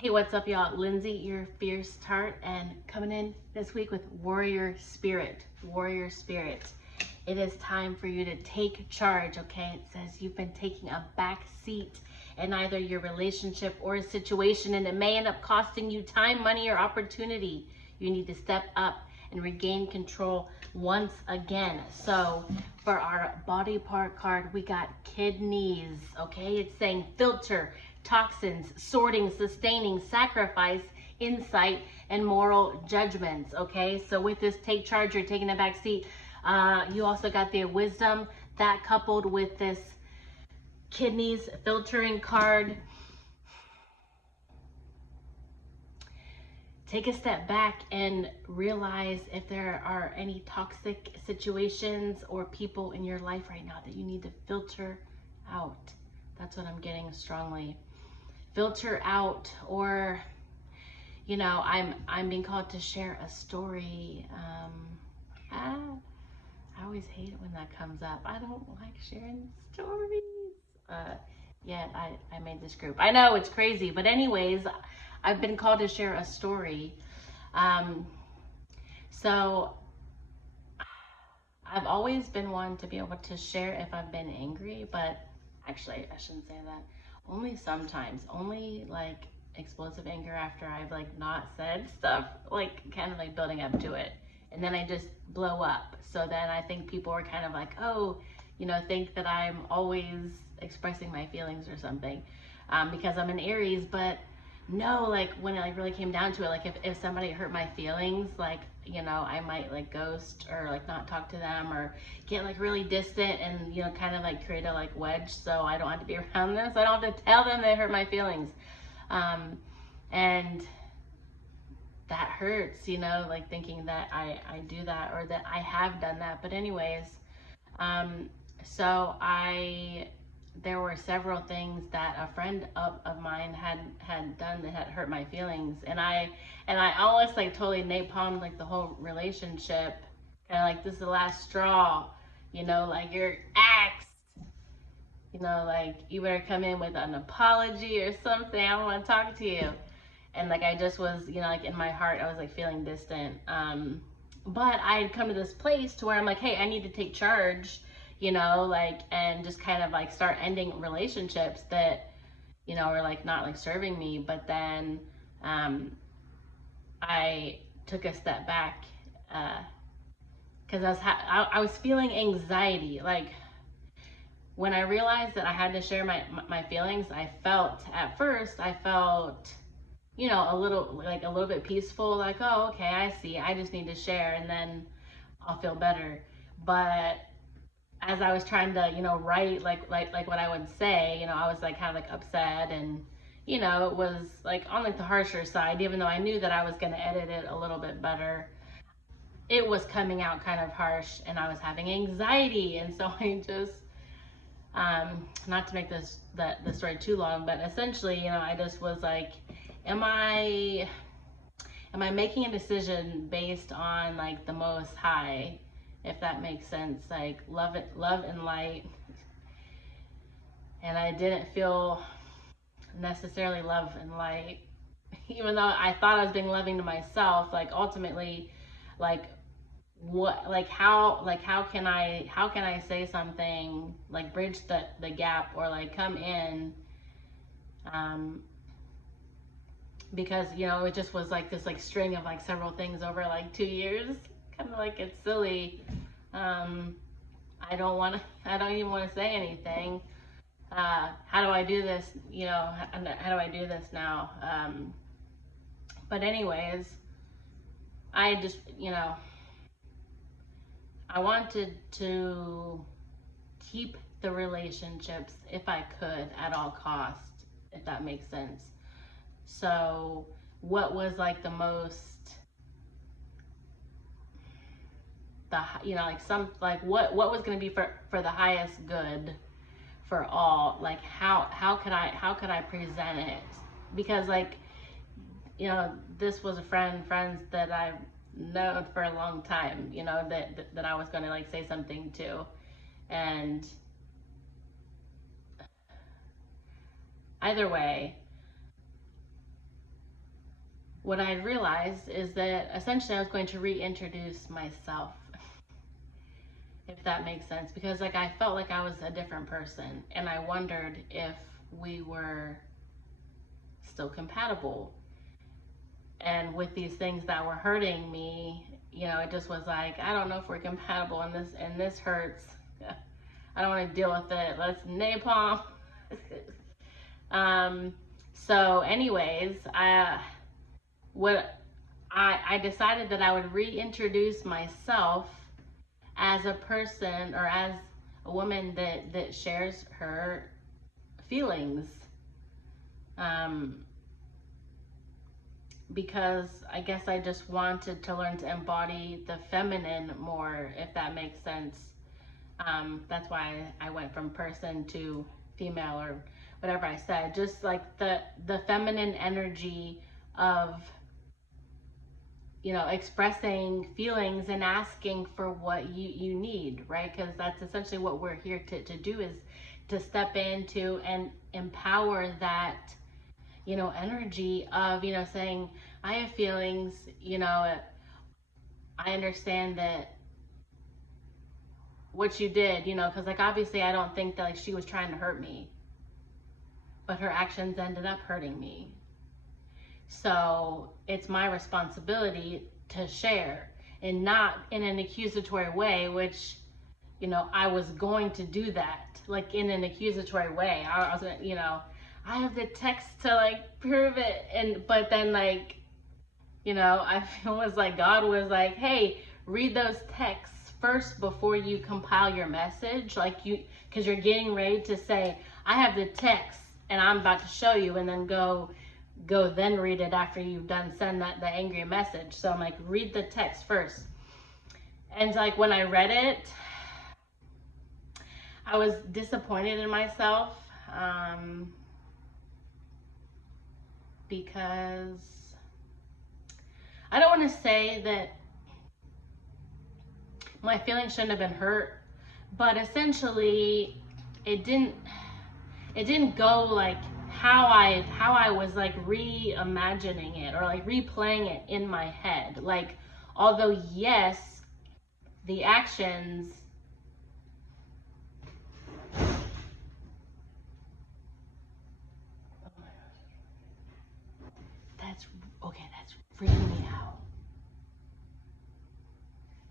Hey, what's up, y'all? Lindsay, your fierce tart, and coming in this week with Warrior Spirit. Warrior Spirit. It is time for you to take charge, okay? It says you've been taking a back seat in either your relationship or a situation, and it may end up costing you time, money, or opportunity. You need to step up and regain control once again. So for our body part card, we got kidneys, okay? It's saying filter, toxins, sorting, sustaining, sacrifice, insight, and moral judgments, okay? So with this take charge, you're taking a back seat. You also got the wisdom that coupled with this kidneys filtering card. Take a step back and realize if there are any toxic situations or people in your life right now that you need to filter out. That's what I'm getting strongly. Filter out, or you know, I'm being called to share a story. I always hate it when that comes up. I don't like sharing stories. Yet I made this group. I know it's crazy, but anyways, I've been called to share a story. Um, so I've always been one to be able to share if I've been angry, but actually I shouldn't say that. Only sometimes, only like explosive anger after I've like not said stuff, like kind of like building up to it. And then I just blow up. So then I think people are kind of like, oh, you know, think that I'm always expressing my feelings or something, because I'm an Aries. But no, like when it like really came down to it, like if somebody hurt my feelings, like, you know, I might like ghost or like not talk to them or get like really distant and, you know, kind of like create a like wedge so I don't have to be around them. So I don't have to tell them they hurt my feelings. And that hurts, you know, like thinking that I do that or that I have done that. But anyways, so there were several things that a friend of mine had done that had hurt my feelings, and I almost like totally napalmed like the whole relationship, kind of like this is the last straw, you know, like you're axed, you know, like you better come in with an apology or something. I don't want to talk to you. And like I just was, you know, like in my heart I was like feeling distant. But I had come to this place to where I'm like, hey, I need to take charge, you know, like, and just kind of like start ending relationships that, you know, are like not like serving me. But then I took a step back because I was feeling anxiety. Like when I realized that I had to share my feelings, at first I felt, you know, a little bit peaceful, like, oh, okay, I see, I just need to share and then I'll feel better. But as I was trying to, you know, write like what I would say, you know, I was like kind of like upset, and you know, it was like on like the harsher side, even though I knew that I was going to edit it a little bit better. It was coming out kind of harsh and I was having anxiety, and so I just not to make the story too long, but essentially, you know, I just was like, am I making a decision based on like the Most High, if that makes sense, like love and light? And I didn't feel necessarily love and light, even though I thought I was being loving to myself. Like ultimately, like what, like how can I say something like bridge the gap or like come in, um because you know it just was like this like string of like several things over like 2 years, kind of like it's silly. um I don't even want to say anything. How do I do this, you know, how do I do this now? But anyways, I just, you know, I wanted to keep the relationships if I could at all costs, if that makes sense. So what was like the most, you know, like some like what was going to be for the highest good for all, like how could I present it? Because like, you know, this was friends that I've known for a long time, you know, that I was going to like say something to. And either way, what I realized is that essentially I was going to reintroduce myself, if that makes sense, because like I felt like I was a different person, and I wondered if we were still compatible. And with these things that were hurting me, it just was like, I don't know if we're compatible, and this hurts. I don't want to deal with it. Let's napalm. um, so anyways, I decided that I would reintroduce myself as a person, or as a woman that shares her feelings. Um, because I guess I just wanted to learn to embody the feminine more, if that makes sense. That's why I went from person to female, or whatever I said. Just like the feminine energy of, expressing feelings and asking for what you need, right? Because that's essentially what we're here to do, is to step into and empower that, energy of, saying, I have feelings, I understand that what you did, because like obviously I don't think that like she was trying to hurt me, but her actions ended up hurting me. So it's my responsibility to share, and not in an accusatory way, which, I was going to do that, like in an accusatory way. I was, I have the text to like prove it. But then like, I feel was like God was like, hey, read those texts first before you compile your message. Like because you're getting ready to say, I have the text and I'm about to show you, and then go then read it after you've done send the angry message. So I'm like, read the text first. And like when I read it, I was disappointed in myself, because I don't want to say that my feelings shouldn't have been hurt, but essentially it didn't go like how I was like reimagining it, or like replaying it in my head. Like, although yes, the actions, oh my gosh, that's okay, that's freaking me out.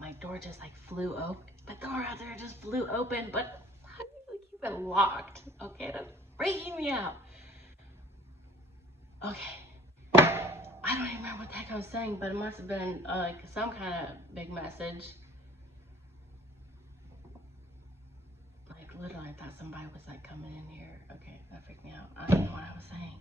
My door just like flew open. The door out there just flew open, but how do you keep it locked? Okay, that's freaking me out. Okay. I don't even remember what the heck I was saying, but it must have been like some kind of big message. Like literally, I thought somebody was like coming in here. Okay, that freaked me out. I don't know what I was saying.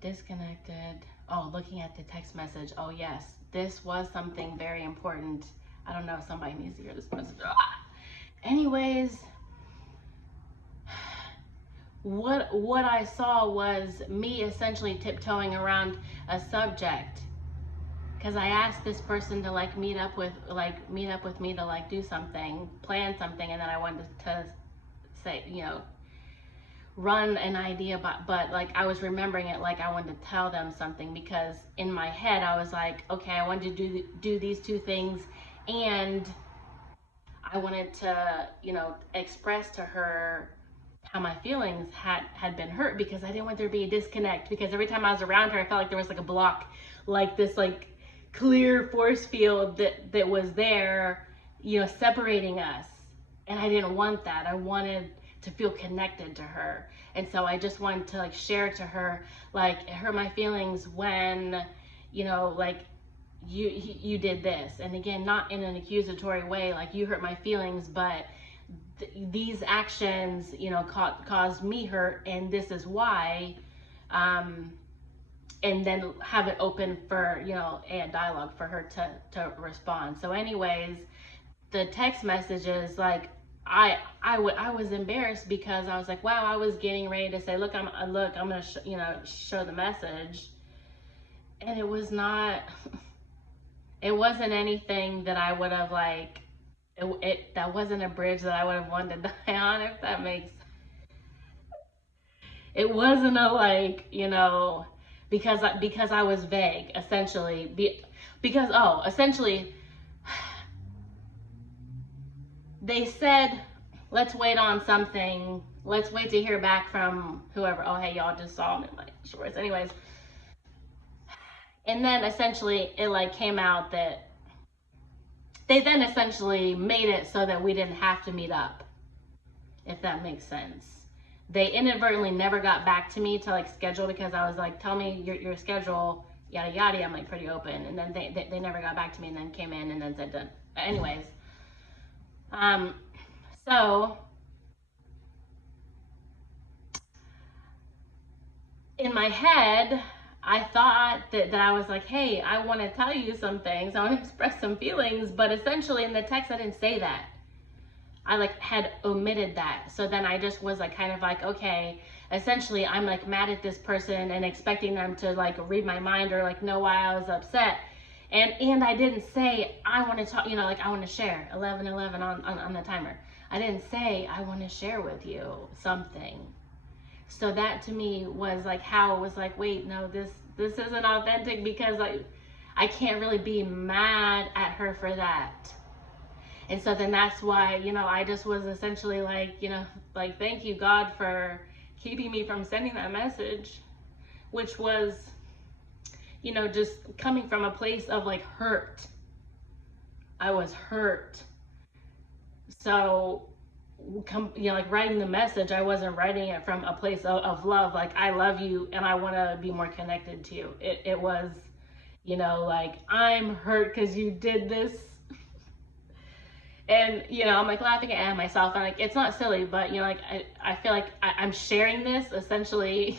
Disconnected. Oh, looking at the text message. Oh yes, this was something very important. I don't know if somebody needs to hear this message. Anyways, what I saw was me essentially tiptoeing around a subject, because I asked this person to like meet up with me to like do something, plan something, and then I wanted to say, run an idea, but like I was remembering it like I wanted to tell them something, because in my head I was like, okay, I wanted to do these two things, and I wanted to, express to her how my feelings had been hurt, because I didn't want there to be a disconnect, because every time I was around her I felt like there was like a block, like this like clear force field that was there, separating us. And I didn't want that. I wanted to feel connected to her. And so I just wanted to like share to her, like, it hurt my feelings when, like you did this. And again, not in an accusatory way, like you hurt my feelings, but these actions, caused me hurt, and this is why. And then have it open for, a dialogue for her to respond. So anyways, the text messages, like, I was embarrassed, because I was like, wow, I was getting ready to say, look, I'm gonna show the message, and it was not, it wasn't anything that I would have like, that wasn't a bridge that I would have wanted to die on, if that makes sense. It wasn't a like, because I was vague, essentially. Because, essentially, they said, let's wait on something. Let's wait to hear back from whoever. Oh, hey, y'all just saw me in my shorts. Anyways. And then essentially it like came out that they then essentially made it so that we didn't have to meet up, if that makes sense. They inadvertently never got back to me to like schedule, because I was like, tell me your schedule, yada yada. I'm like pretty open. And then they never got back to me, and then came in and then said done. Anyways, so in my head, I thought that I was like, hey, I want to tell you some things. I want to express some feelings. But essentially in the text, I didn't say that. I like had omitted that. So then I just was like, kind of like, okay, essentially I'm like mad at this person and expecting them to like read my mind or like know why I was upset. And I didn't say, I want to talk, like I want to share 11:11 on the timer. I didn't say, I want to share with you something. So that to me was like how it was like, wait, no, this isn't authentic, because I can't really be mad at her for that. And so then that's why, I just was essentially like, like, thank you, God, for keeping me from sending that message, which was, just coming from a place of like hurt. I was hurt. So, like writing the message, I wasn't writing it from a place of love. Like, I love you and I want to be more connected to you. It was, like, I'm hurt because you did this. And, I'm like laughing at myself, and like, it's not silly, but, like, I feel like I'm sharing this essentially,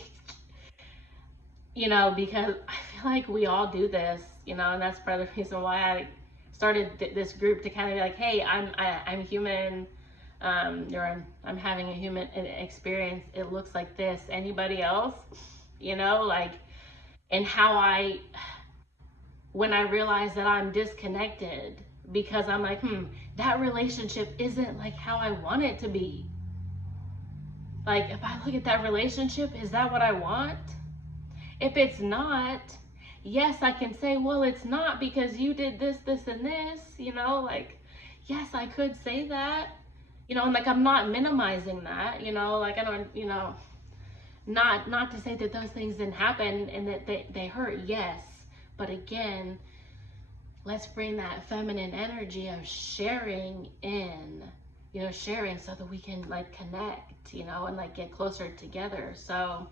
because I feel like we all do this, and that's part of the reason why I started this group, to kind of be like, hey, I'm human, or I'm having a human experience. It looks like this. Anybody else? Like, and how when I realize that I'm disconnected, because I'm like, that relationship isn't like how I want it to be. Like, if I look at that relationship, is that what I want? If it's not, yes, I can say, well, it's not because you did this, this, and this, like, yes, I could say that, and like, I'm not minimizing that, like, I don't, not to say that those things didn't happen and that they hurt, yes, but again, let's bring that feminine energy of sharing in, sharing, so that we can like connect, and like get closer together. So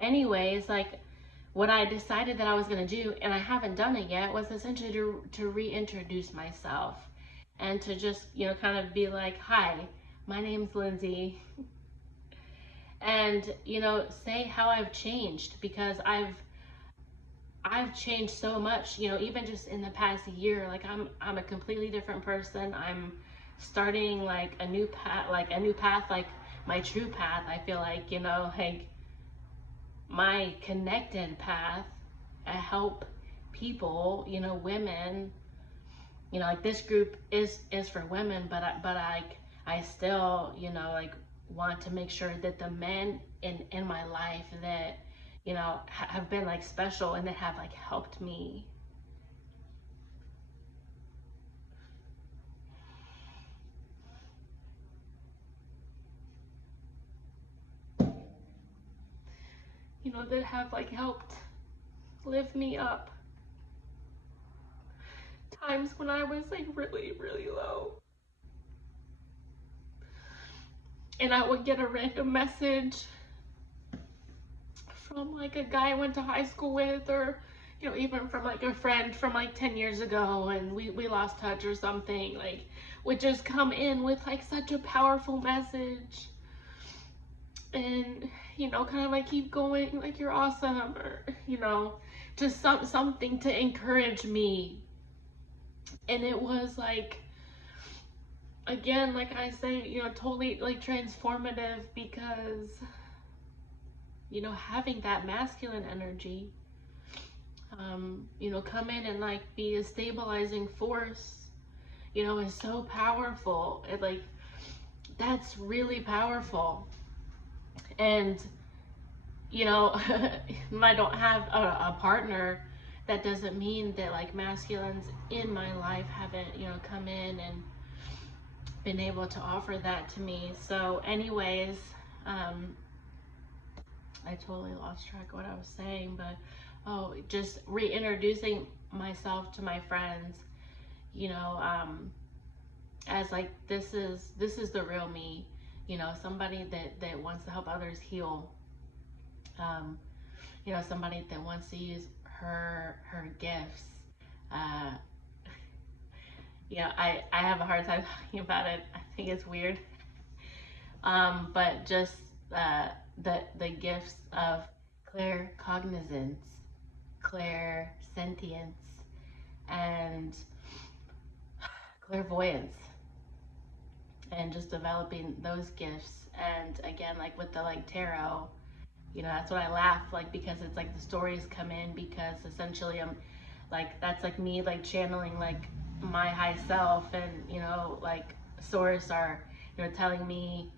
anyways, like, what I decided that I was going to do, and I haven't done it yet, was essentially to reintroduce myself, and to just, kind of be like, hi, my name's Lindsay, and, say how I've changed, because I've changed so much, even just in the past year. Like, I'm a completely different person. I'm starting like a new path, like my true path. I feel like, like my connected path. I help people, women, like, this group is for women, but I still, like, want to make sure that the men in my life that, have been like special and that have like helped me. That have like helped lift me up. Times when I was like really, really low. And I would get a random message from like a guy I went to high school with, or even from like a friend from like 10 years ago, and we lost touch or something, like, would just come in with like such a powerful message, and kind of like, keep going, like, you're awesome, or just something to encourage me. And it was like, again, like I say, totally like transformative, because having that masculine energy, come in and like be a stabilizing force, is so powerful. It, like, that's really powerful. And you know, I don't have a partner, that doesn't mean that like masculines in my life haven't, you know, come in and been able to offer that to me. So anyways, um, I totally lost track of what I was saying, but oh, just reintroducing myself to my friends, you know, as like this is the real me, you know, somebody that wants to help others heal, um, you know, somebody that wants to use her gifts. Uh, I have a hard time talking about it. I think it's weird, but just the gifts of claircognizance, clairsentience, and clairvoyance, and just developing those gifts. And again, like with the like tarot, you know, that's what I laugh like, because it's like the stories come in because essentially I'm like, that's like me like channeling like my high self, and you know, like source are, you know, telling me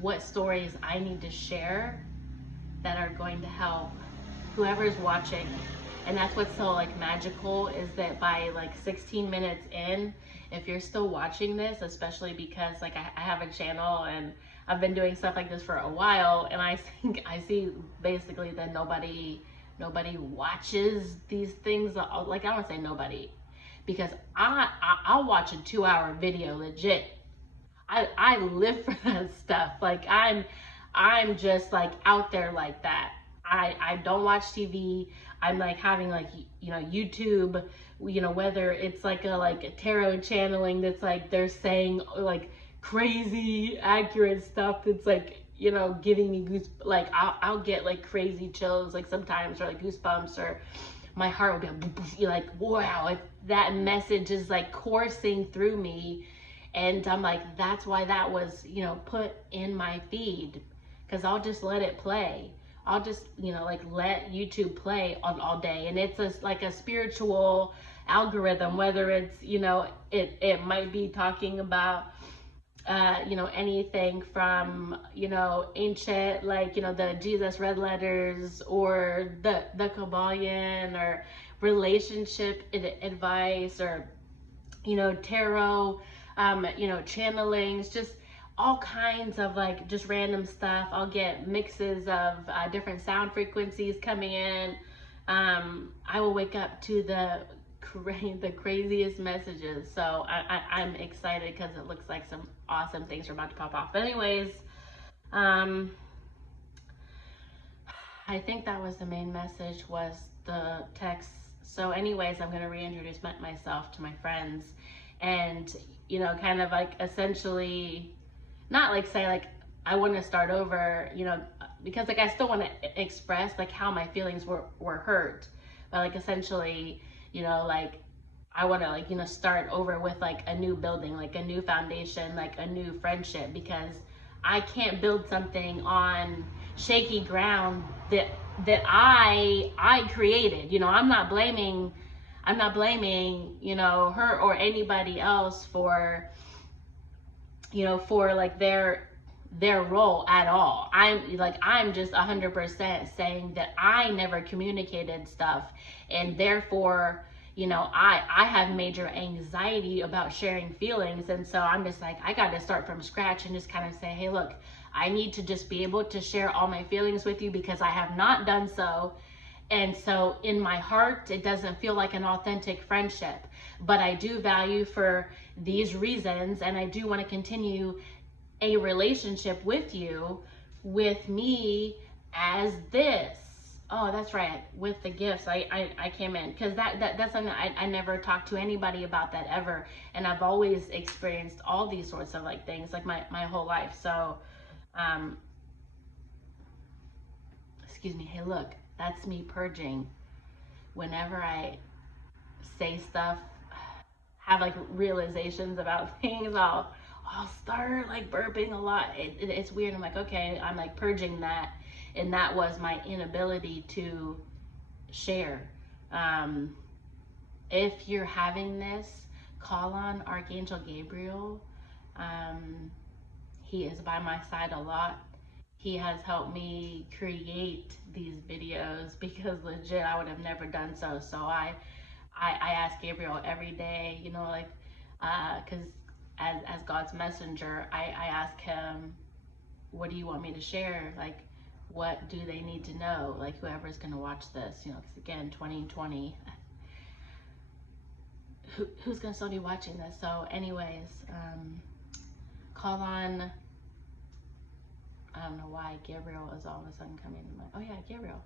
what stories I need to share that are going to help whoever's watching. And that's what's so like magical, is that by like 16 minutes in, if you're still watching this, especially because like I have a channel and I've been doing stuff like this for a while, and I think I see basically that nobody watches these things. Like, I don't say nobody, because I'll watch a 2-hour video legit. I live for that stuff. Like, I'm just like out there like that. I don't watch TV. I'm like having like, you know, YouTube, you know, whether it's like a tarot channeling that's like they're saying like crazy accurate stuff that's like, you know, giving me goose, like I'll get like crazy chills like sometimes, or like goosebumps, or my heart will be like, wow, if that message is like coursing through me. And I'm like, that's why that was, you know, put in my feed, because I'll just let it play. I'll just, you know, like let YouTube play on all day. And it's like a spiritual algorithm, whether it's, you know, it might be talking about, you know, anything from, you know, ancient, like, you know, the Jesus red letters, or the Kabbalion, or relationship advice, or, you know, tarot, you know, channelings, just all kinds of like just random stuff. I'll get mixes of different sound frequencies coming in. I will wake up to the craziest messages. So I'm excited because it looks like some awesome things are about to pop off. But anyways, um, I think that was the main message, was the text. So anyways, I'm going to reintroduce myself to my friends, and, you know, kind of like essentially not like say like I want to start over, you know, because like I still want to express like how my feelings were hurt, but like essentially, you know, like I want to like, you know, start over with like a new building, like a new foundation, like a new friendship, because I can't build something on shaky ground that I created. You know, I'm not blaming, you know, her or anybody else for, you know, for like their role at all. I'm just 100% saying that I never communicated stuff, and therefore, you know, I have major anxiety about sharing feelings. And so I'm just like, I got to start from scratch and just kind of say, hey, look, I need to just be able to share all my feelings with you, because I have not done so. And so in my heart, it doesn't feel like an authentic friendship, but I do value for these reasons, and I do want to continue a relationship with you, with me as this. Oh, that's right. With the gifts, I came in because that's something I never talked to anybody about that ever, and I've always experienced all these sorts of like things like my whole life. So, um, excuse me. Hey, look, that's me purging. Whenever I say stuff, have like realizations about things, I'll start like burping a lot. It's weird. I'm like, okay, I'm like purging that, and that was my inability to share. Um, if you're having this, call on Archangel Gabriel. He is by my side a lot. he has helped me create these videos, because legit I would have never done so. So I ask Gabriel every day, you know, like, because as God's messenger, I ask him, what do you want me to share? Like, what do they need to know? Like, whoever's going to watch this, you know, because again, 2020, who's going to still be watching this? So anyways, call on, I don't know why Gabriel is all of a sudden coming to my, oh yeah, Gabriel.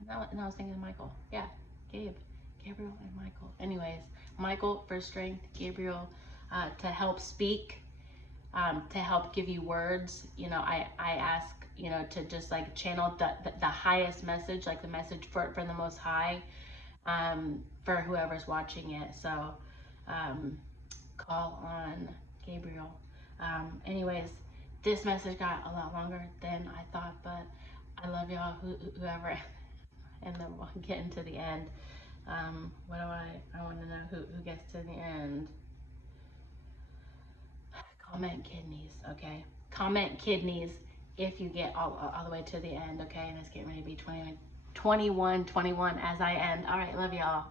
And I was thinking of Michael. Yeah, Gabriel and Michael. Anyways, Michael for strength, Gabriel to help speak, to help give you words. You know, I ask, you know, to just like channel the highest message, like the message for the Most High, for whoever's watching it. So call on Gabriel. Anyways, this message got a lot longer than I thought, but I love y'all, whoever. And then we'll get into the end. What do I want to know who gets to the end. Comment kidneys, okay? Comment kidneys if you get all the way to the end, okay? And it's getting ready to be 21 as I end. All right, love y'all.